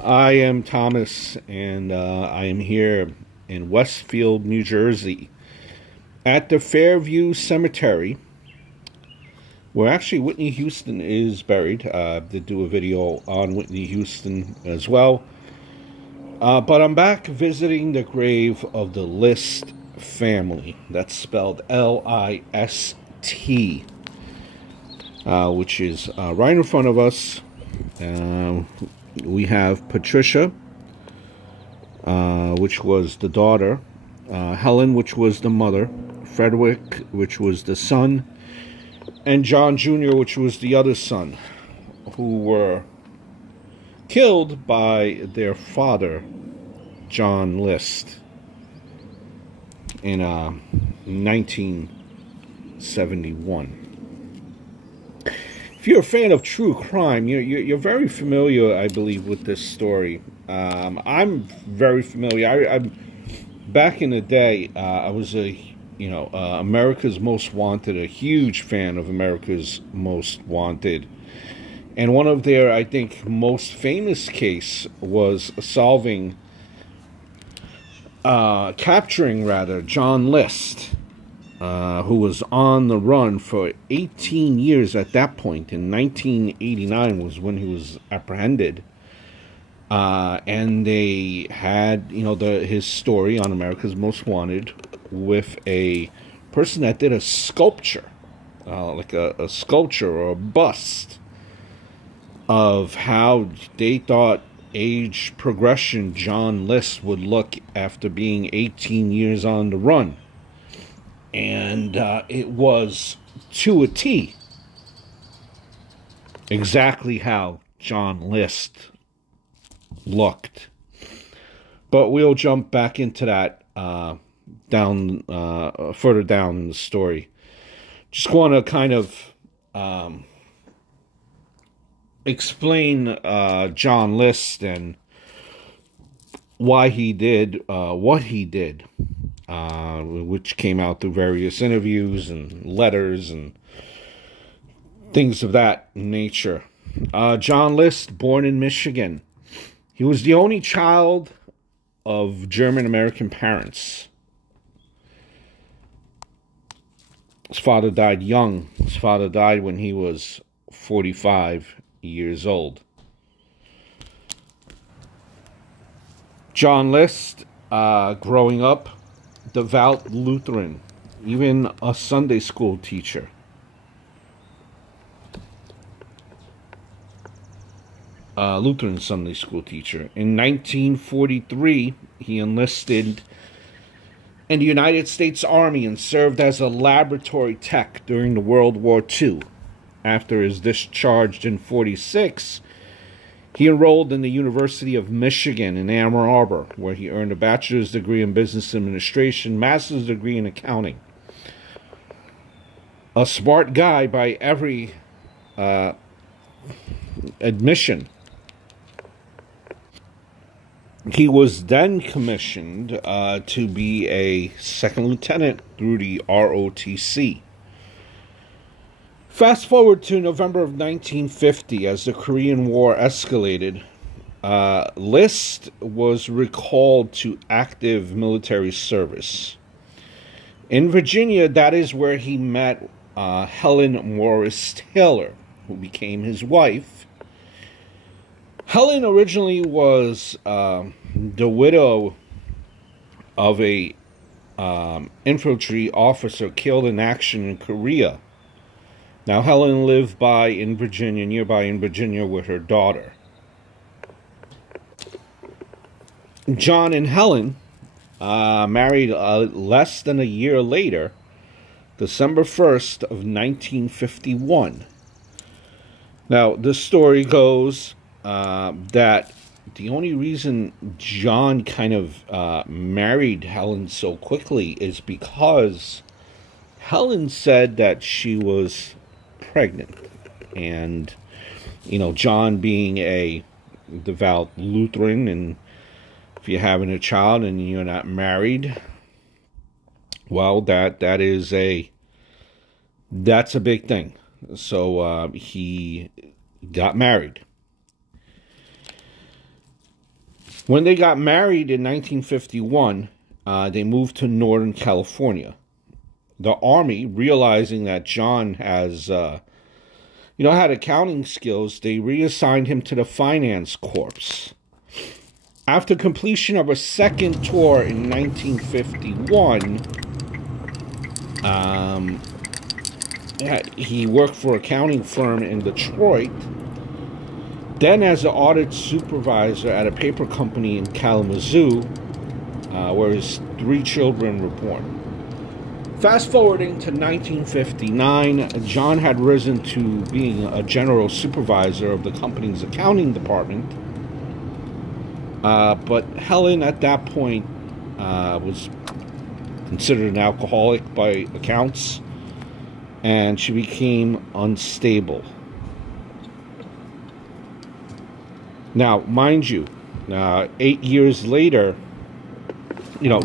I am Thomas, and I am here in Westfield, New Jersey, at the Fairview Cemetery, where actually Whitney Houston is buried. I did do a video on Whitney Houston as well. But I'm back visiting the grave of the List family. That's spelled L-I-S-T, which is right in front of us. We have Patricia, which was the daughter, Helen, which was the mother, Frederick, which was the son, and John Jr., which was the other son, who were killed by their father, John List, in 1971. If you're a fan of true crime, you're very familiar, I believe, with this story. I'm very familiar. I'm back in the day. I was America's Most Wanted, a huge fan of America's Most Wanted, and one of their, I think, most famous case was capturing John List, who was on the run for 18 years at that point. In 1989 was when he was apprehended. And they had, his story on America's Most Wanted with a person that did a sculpture, like a sculpture or a bust of how they thought age progression John List would look after being 18 years on the run. And it was to a T exactly how John List looked. But we'll jump back into that further down in the story. Just want to kind of explain John List and why he did what he did, which came out through various interviews and letters and things of that nature. John List, born in Michigan. He was the only child of German-American parents. His father died young. His father died when he was 45 years old. John List, growing up, devout Lutheran, even a Sunday school teacher. Lutheran Sunday school teacher. In 1943, he enlisted in the United States Army and served as a laboratory tech during the World War II. After his discharge in 1946, he enrolled in the University of Michigan in Ann Arbor, where he earned a bachelor's degree in business administration, master's degree in accounting. A smart guy by every admission. He was then commissioned to be a second lieutenant through the ROTC. Fast forward to November of 1950, as the Korean War escalated, List was recalled to active military service. In Virginia, that is where he met Helen Morris Taylor, who became his wife. Helen originally was the widow of a infantry officer killed in action in Korea. Now, Helen lived nearby in Virginia with her daughter. John and Helen married less than a year later, December 1st of 1951. Now, the story goes that the only reason John kind of married Helen so quickly is because Helen said that she was pregnant. And, John being a devout Lutheran, and if you're having a child and you're not married, well, that's a big thing. So he got married. When they got married in 1951, they moved to Northern California. The Army, realizing that John has, had accounting skills, they reassigned him to the Finance Corps. After completion of a second tour in 1951, he worked for an accounting firm in Detroit, then as an audit supervisor at a paper company in Kalamazoo, where his 3 children were born. Fast forwarding to 1959, John had risen to being a general supervisor of the company's accounting department. But Helen, at that point, was considered an alcoholic by accounts, and she became unstable. Now, mind you, 8 years later,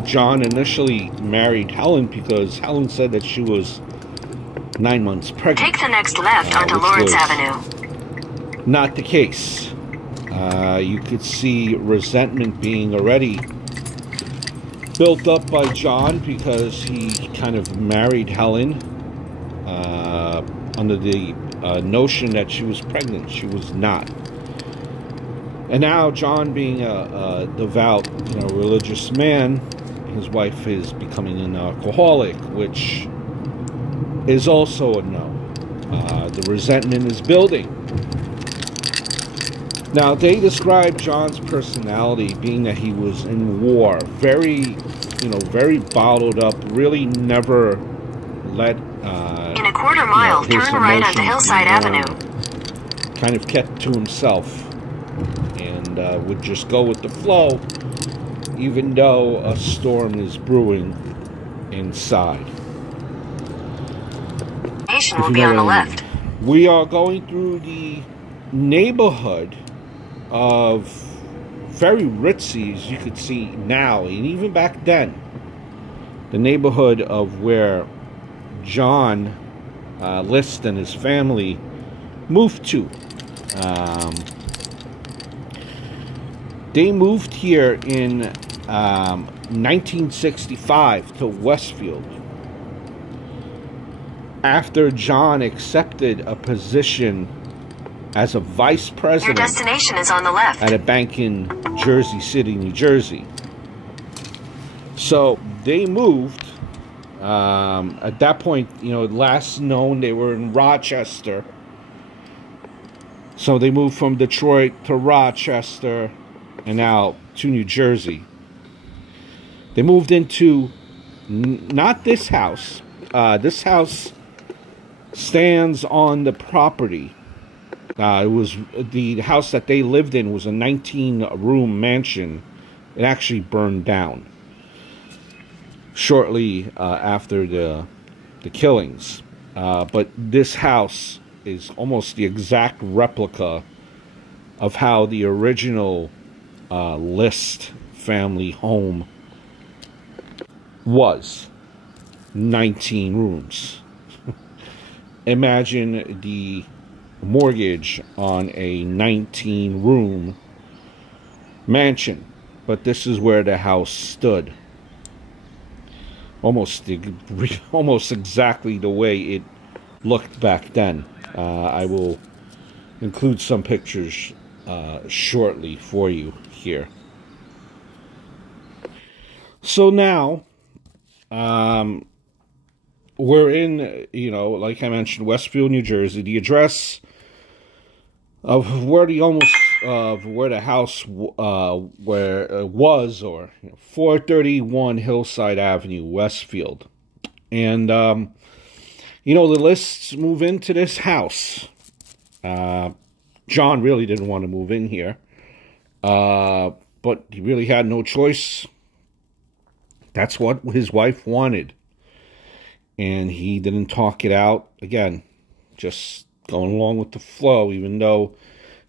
John initially married Helen because Helen said that she was 9 months pregnant. Take the next left onto Lawrence Avenue. Not the case. You could see resentment being already built up by John because he kind of married Helen under the notion that she was pregnant. She was not. And now John, being a devout, religious man, his wife is becoming an alcoholic, which is also a no. The resentment is building. Now, they describe John's personality being that he was in war, very bottled up, really never let in a quarter mile, turn right onto Hillside Avenue. Kind of kept to himself and would just go with the flow, even though a storm is brewing inside. Station will be on the left. We are going through the neighborhood of very ritzy, as you could see now, and even back then, the neighborhood of where John List and his family moved to. They moved here in 1965 to Westfield after John accepted a position as a vice president. Your destination is on the left. At a bank in Jersey City, New Jersey. So they moved. At that point, last known, they were in Rochester. So they moved from Detroit to Rochester and now to New Jersey. They moved into not this house. This house stands on the property. It was the house that they lived in was a 19-room mansion. It actually burned down shortly after the killings. But this house is almost the exact replica of how the original List family home was. 19 rooms. Imagine the mortgage on a 19-room mansion, but this is where the house stood. Almost exactly the way it looked back then. I will include some pictures shortly for you here. So now, we're in, like I mentioned, Westfield, New Jersey. The address of where the house was, or 431 Hillside Avenue, Westfield. And the Lists move into this house. John really didn't want to move in here, but he really had no choice. That's what his wife wanted. And he didn't talk it out. Again, just going along with the flow, even though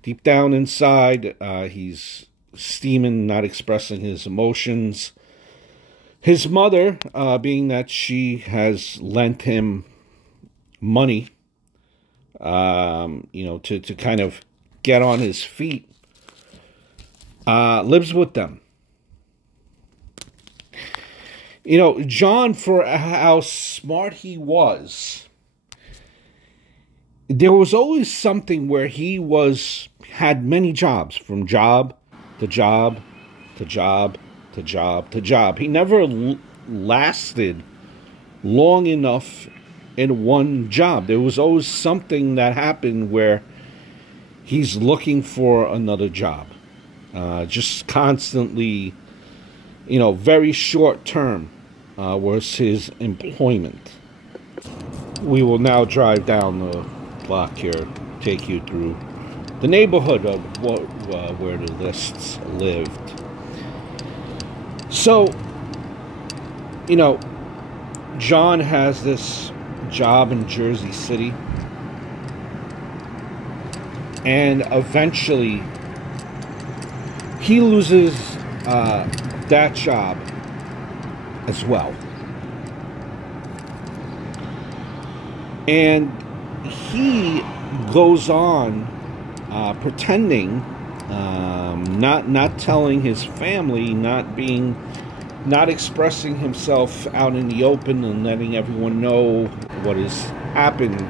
deep down inside, he's steaming, not expressing his emotions. His mother, being that she has lent him money, to kind of get on his feet, lives with them. You know, John, for how smart he was, there was always something where he had many jobs, from job to job to job to job to job. He never lasted long enough in one job. There was always something that happened where he's looking for another job. Just constantly, you know, very short term was his employment. We will now drive down the block here, take you through the neighborhood of where the Lists lived. So, you know, John has this job in Jersey City, and eventually he loses that job as well. And he goes on pretending, not telling his family, not expressing himself out in the open and letting everyone know what has happened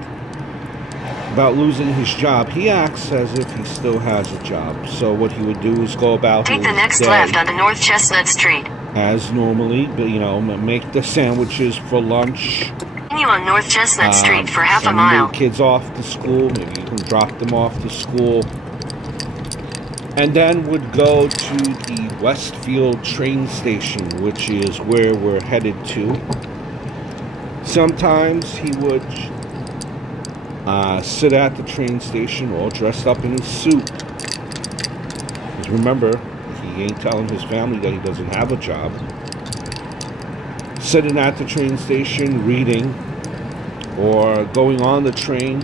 about losing his job. He acts as if he still has a job. So what he would do is go about Take the next left onto North Chestnut Street. As normally, but, you know, make the sandwiches for lunch. Continue on North Chestnut Street for half a mile. Send the kids off to school. Maybe you can drop them off to school. And then would go to the Westfield train station, which is where we're headed to. Sometimes he would sit at the train station all dressed up in his suit. Because remember, he ain't telling his family that he doesn't have a job. Sitting at the train station, reading, or going on the train,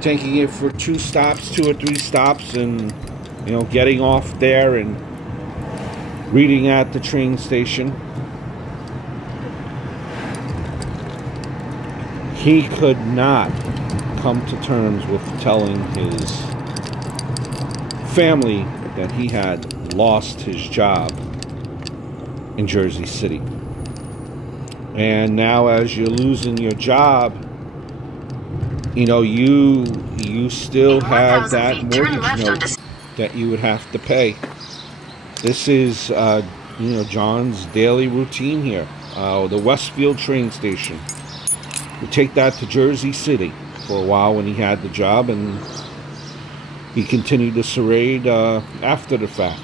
taking it for 2 or 3 stops, and, you know, getting off there and reading at the train station. He could not come to terms with telling his family that he had lost his job in Jersey City. And now, as you're losing your job, you know, you still have that mortgage note that you would have to pay. This is, you know, John's daily routine here. The Westfield train station. We take that to Jersey City for a while when he had the job, and he continued to charade after the fact.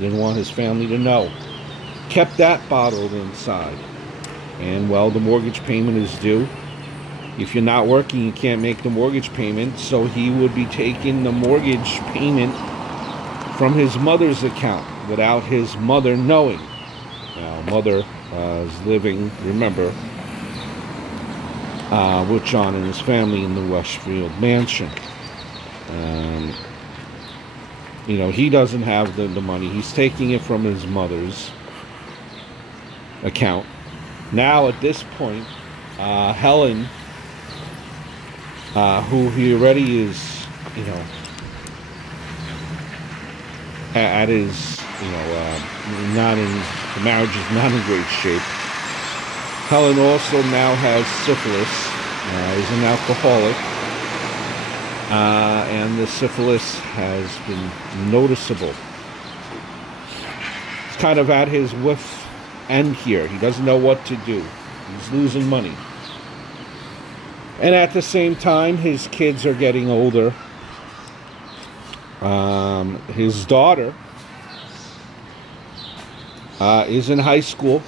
Didn't want his family to know. Kept that bottled inside. And, well, the mortgage payment is due. If you're not working, you can't make the mortgage payment, so he would be taking the mortgage payment from his mother's account without his mother knowing. Now, mother is living, remember, with John and his family in the Westfield mansion. You know, he doesn't have the money. He's taking it from his mother's account. Now, at this point, Helen, who he already is, you know, at his, you know, the marriage is not in great shape. Helen also now has syphilis, is an alcoholic, and the syphilis has been noticeable. He's kind of at his wit's end here. He doesn't know what to do. He's losing money. And at the same time, his kids are getting older. His daughter is in high school.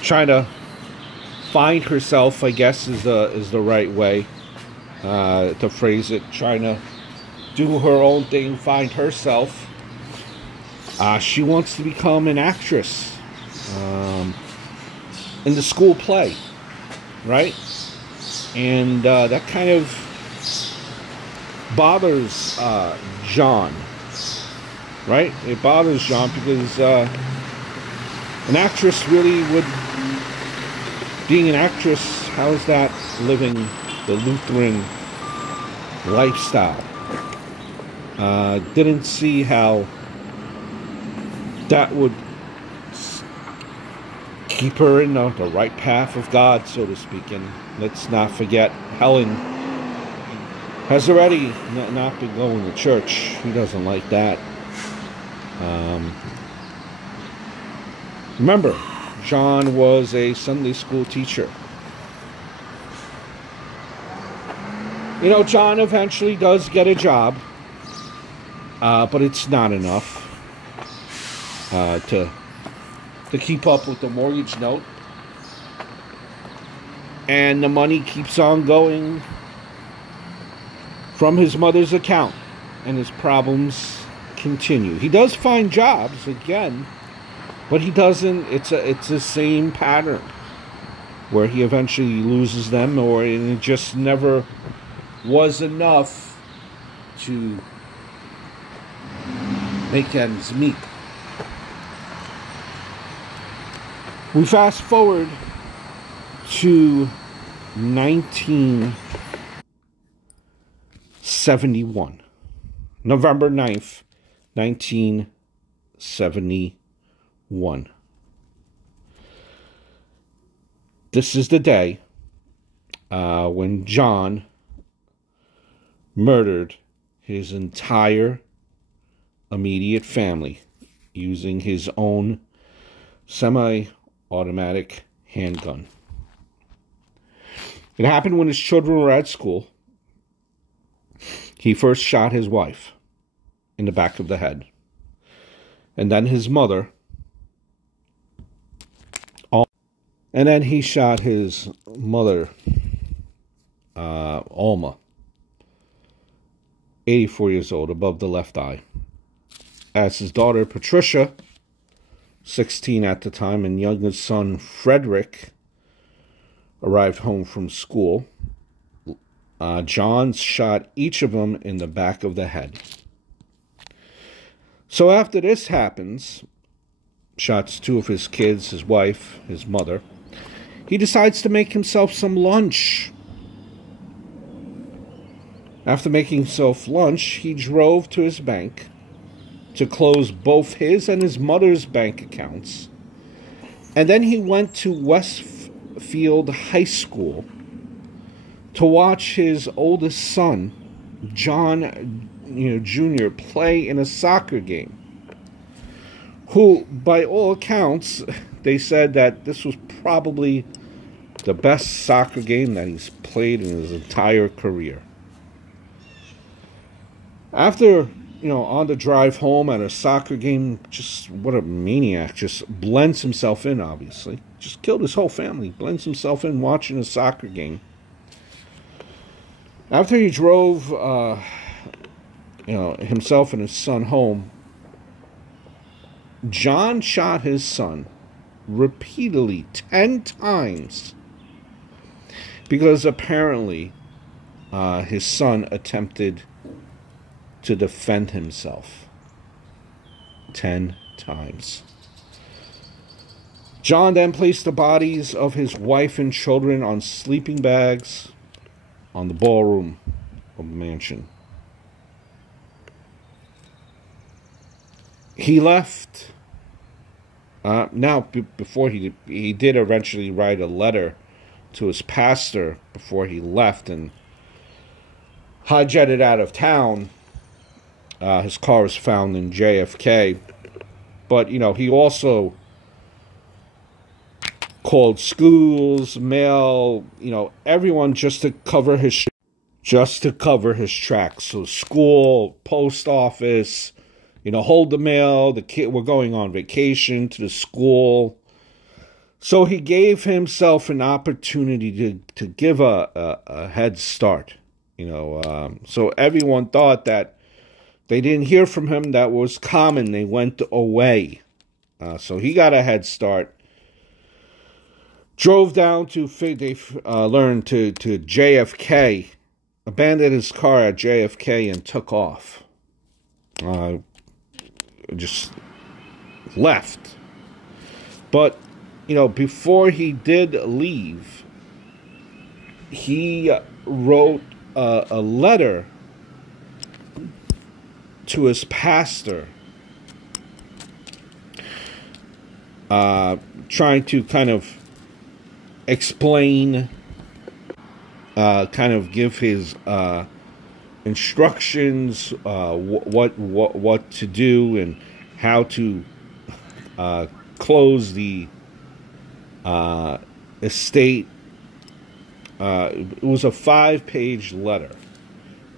Trying to find herself, I guess, is the right way to phrase it. Trying to do her own thing, find herself. She wants to become an actress in the school play, right? And that kind of bothers John, right? It bothers John because an actress really would, being an actress, how is that living the Lutheran lifestyle. Didn't see how that would keep her in the right path of God, so to speak. And let's not forget, Helen has already not been going to church. He doesn't like that. Remember, John was a Sunday school teacher. You know, John eventually does get a job, but it's not enough to keep up with the mortgage note. And the money keeps on going from his mother's account, and his problems continue. He does find jobs again, but he doesn't. It's the same pattern where he eventually loses them, or it just never was enough to make ends meet. We fast forward to 1971, November 9th, 1971. This is the day when John murdered his entire immediate family using his own semi-automatic handgun. It happened when his children were at school. He first shot his wife in the back of the head, and then his mother, and then he shot his mother, Alma, 84 years old, above the left eye. As his daughter, Patricia, 16 at the time, and youngest son, Frederick, arrived home from school, John shot each of them in the back of the head. So after this happens, shots two of his kids, his wife, his mother, he decides to make himself some lunch. After making himself lunch, he drove to his bank to close both his and his mother's bank accounts. And then he went to Westfield High School to watch his oldest son, John Jr., play in a soccer game. Who, by all accounts, they said that this was probably the best soccer game that he's played in his entire career. After, on the drive home at a soccer game, just what a maniac, just blends himself in, obviously. Just killed his whole family, blends himself in watching a soccer game. After he drove, himself and his son home, John shot his son repeatedly 10 times because apparently his son attempted to defend himself 10 times. John then placed the bodies of his wife and children on sleeping bags on the ballroom of the mansion. He left. Before he did eventually write a letter to his pastor before he left and highjetted out of town. His car was found in JFK. But, he also called schools, mail, everyone just to cover his tracks. So school, post office, hold the mail. The kid were going on vacation to the school. So he gave himself an opportunity to give a head start. So everyone thought that they didn't hear from him. That was common. They went away. So he got a head start. Drove down to JFK, abandoned his car at JFK and took off. Just left. But, before he did leave, he wrote a letter to his pastor, trying to kind of explain, kind of give his instructions, what to do and how to close the estate. It was a 5-page letter,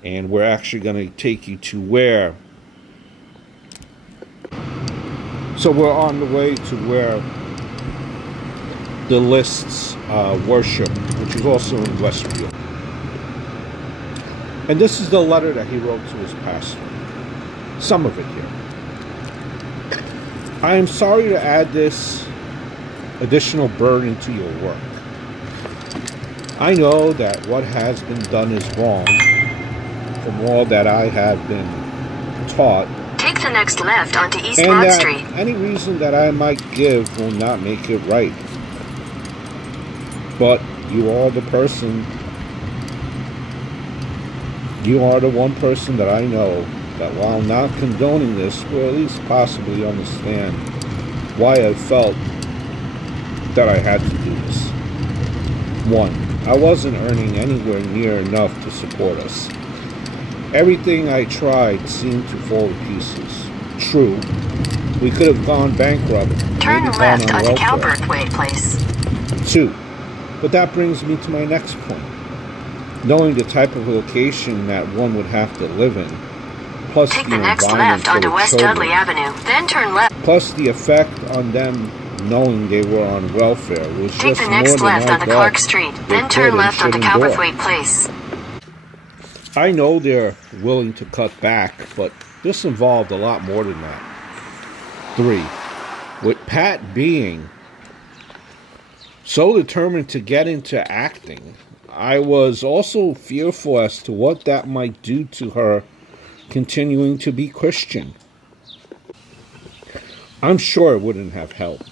and we're actually going to take you to where. So we're on the way to where the Lists worship, which is also in Westfield. And this is the letter that he wrote to his pastor. Some of it here. I am sorry to add this additional burden to your work. I know that what has been done is wrong from all that I have been taught. Take the next left onto East And Broad that Street. any reason that I might give will not make it right. But you are the person, you are the one person that I know that while not condoning this, will at least possibly understand why I felt that I had to do this. 1. I wasn't earning anywhere near enough to support us. Everything I tried seemed to fall to pieces. True, we could have gone bankrupt. Turn maybe left gone on onto welfare. Calvert Way Place. 2. But that brings me to my next point. Knowing the type of location that one would have to live in, plus Take the the next environment left for onto the West children, Dudley Avenue, then turn left. plus the effect on them knowing they were on welfare was Take just the more next than left I onto thought Clark Street, they then turn could and left onto should Calvert endure. Way Place. I know they're willing to cut back, but this involved a lot more than that. 3. With Pat being so determined to get into acting, I was also fearful as to what that might do to her continuing to be Christian. I'm sure it wouldn't have helped.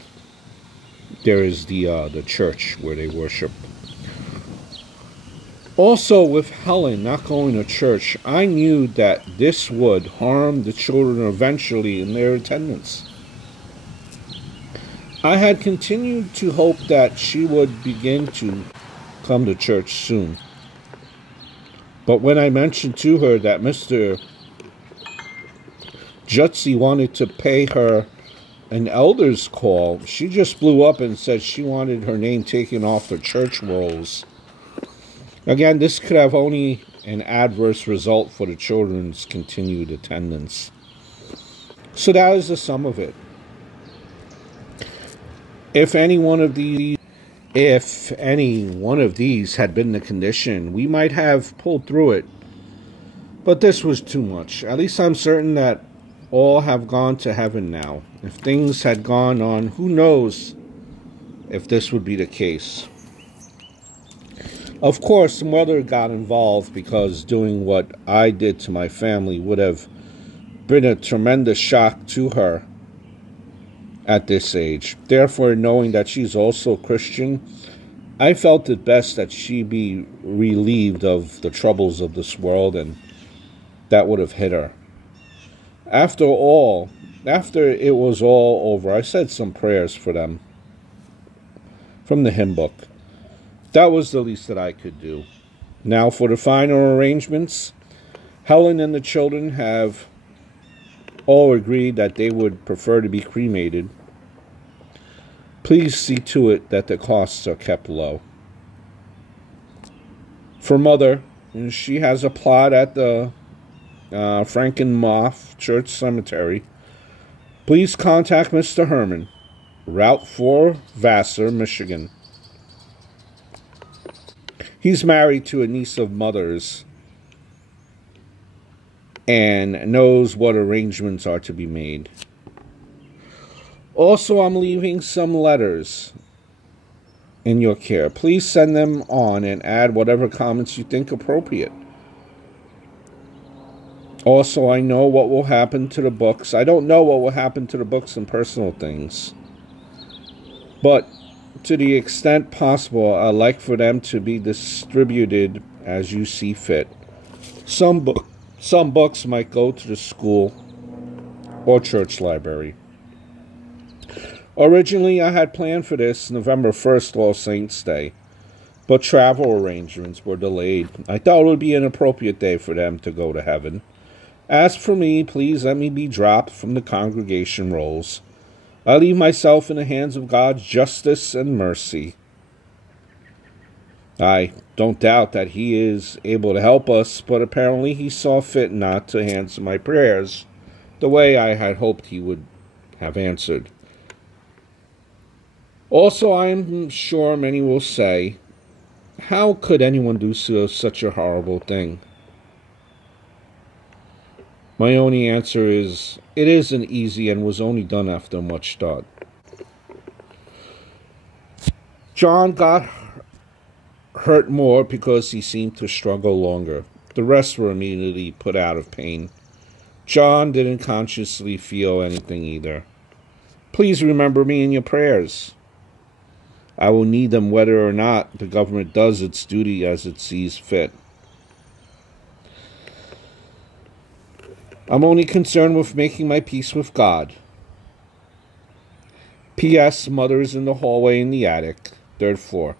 There is the church where they worship. Also, with Helen not going to church, I knew that this would harm the children eventually in their attendance. I had continued to hope that she would begin to come to church soon. But when I mentioned to her that Mr. Jutsi wanted to pay her an elder's call, she just blew up and said she wanted her name taken off the church rolls. Again, this could have only an adverse result for the children's continued attendance. So that is the sum of it. If any one of these had been the condition, we might have pulled through it. But this was too much. At least I'm certain that all have gone to heaven now. If things had gone on, who knows if this would be the case. Of course, mother got involved because doing what I did to my family would have been a tremendous shock to her at this age. Therefore, knowing that she's also Christian, I felt it best that she be relieved of the troubles of this world, and that would have hit her. After it was all over, I said some prayers for them from the hymn book. That was the least that I could do. Now for the final arrangements. Helen and the children have all agreed that they would prefer to be cremated. Please see to it that the costs are kept low. For mother, she has a plot at the Frankenmoth Church Cemetery. Please contact Mr. Herman, Route 4, Vassar, Michigan. He's married to a niece of mother's and knows what arrangements are to be made. Also, I'm leaving some letters in your care. Please send them on and add whatever comments you think appropriate. Also, I know what will happen to the books. I don't know what will happen to the books and personal things. But to the extent possible, I'd like for them to be distributed as you see fit. Some books might go to the school or church library. Originally, I had planned for this November 1st, All Saints' Day, but travel arrangements were delayed. I thought it would be an appropriate day for them to go to heaven. As for me, please let me be dropped from the congregation rolls. I leave myself in the hands of God's justice and mercy. I don't doubt that He is able to help us, but apparently He saw fit not to answer my prayers the way I had hoped He would have answered. Also, I am sure many will say, how could anyone do such a horrible thing? My only answer is, it isn't easy and was only done after much thought. John got hurt more because he seemed to struggle longer. The rest were immediately put out of pain. John didn't consciously feel anything either. Please remember me in your prayers. I will need them whether or not the government does its duty as it sees fit. I'm only concerned with making my peace with God. P.S. Mother is in the hallway in the attic, 3rd floor.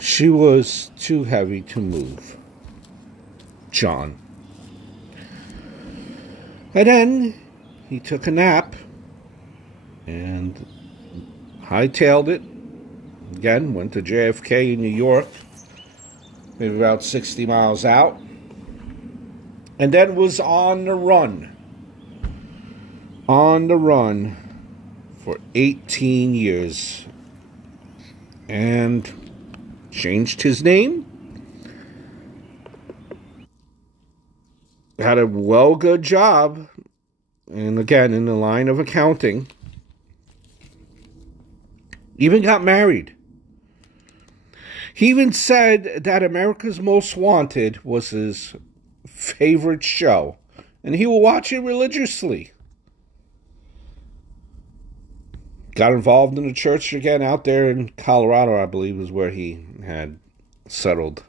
She was too heavy to move. John. And then he took a nap and hightailed it. Again, went to JFK in New York, maybe about 60 miles out, and then was on the run. On the run for 18 years. And changed his name. Had a good job. And again, in the line of accounting. Even got married. He even said that America's Most Wanted was his favorite show. And he will watch it religiously. Got involved in the church again out there in Colorado, I believe, is where he had settled.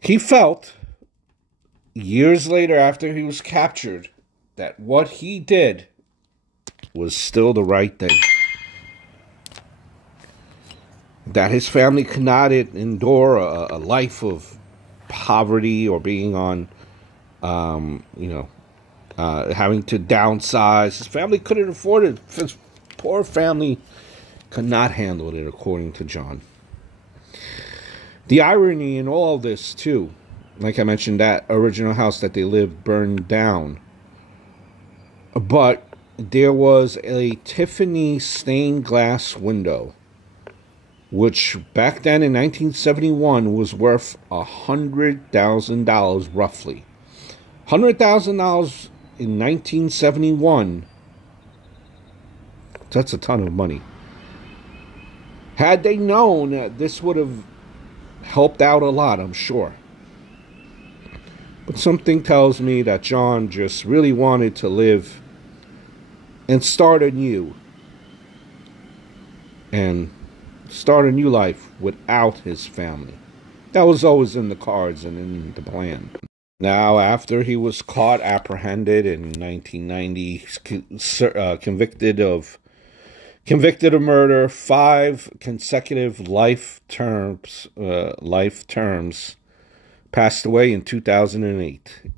He felt, years later after he was captured, that what he did was still the right thing. That his family could not endure a life of poverty or being on, having to downsize. His family couldn't afford it. His poor family could not handle it, according to John. The irony in all of this, too, like I mentioned, that original house that they lived burned down. But there was a Tiffany stained glass window, which back then in 1971 was worth $100,000 roughly. $100,000 in 1971, that's a ton of money. Had they known, this would have helped out a lot, I'm sure. But something tells me that John just really wanted to live and start anew. And start a new life without his family. That was always in the cards and in the plan. Now, after he was caught, apprehended in 1990, convicted of murder, 5 consecutive life terms, passed away in 2008.